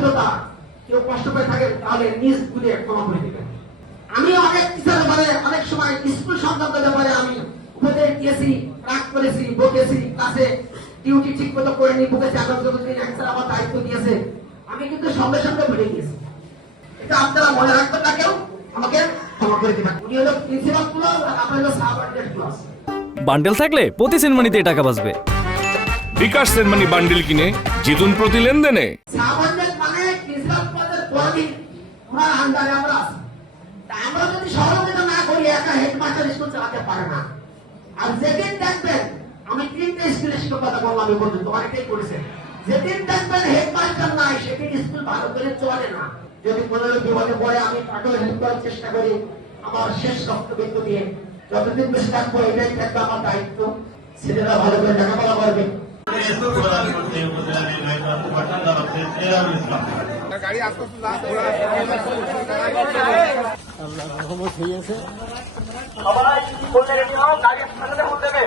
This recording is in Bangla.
ছাত্রতা কেউ কষ্ট পেয়ে থাকে তাহলে নিজ গুলিয়ে ক্ষমা করে দেবেন। আমি অনেক টিচারের ব্যাপারে অনেক সময় স্কুল সংক্রান্ত ব্যাপারে আমি উপদেশ দিয়েছি, রাগ করেছি, বকেছি, ক্লাসে ডিউটি ঠিক মতো করেনি, বকেছি। আগাম যতদিন একসাথে আমার দায়িত্ব দিয়েছে আমি কিন্তু সঙ্গে সঙ্গে ভুলে গিয়েছি। এটা আপনারা মনে রাখবেন না, কেউ আমাকে ক্ষমা করে দেবেন। উনি হলো প্রিন্সিপাল ক্লাস আর আপনার হলো সাবঅর্ডিনেট ক্লাস। বান্ডেল থাকলে প্রতি সেনমানিতে টাকা বাঁচবে। বিকাশ সেনমানি বান্ডেল কিনে জিতুন প্রতি লেনদেনে। সাবঅর্ডিনেট মানে প্রিন্সিপাল ক্লাসের পরদিন ওনার আন্ডারে আমরা আছি। তা আমরা যদি সহযোগিতা না করি একা হেডমাস্টার স্কুল চালাতে পারে না। আর যেদিন দেখবেন, আমি 3টে স্কুলের শিক্ষকতা করলাম এ পর্যন্ত, অনেকেই করেছেন, যেদিন দেখবেন হেডমাস্টার নাই সেদিন স্কুল ভালো করে চলে না। যদি কোনো বিপদে পড়ে আমি তাকেও হেল্প করার চেষ্টা করি আমার শেষ রক্তবিন্দু দিয়ে। যতদিন বেশি থাকবো এটাই থাকবে আমার দায়িত্ব। ছেলেরা ভালো করে লেখাপড়া করবে। সবাই বললে রেডি হও, গাড়ি আপনাদের দেবে।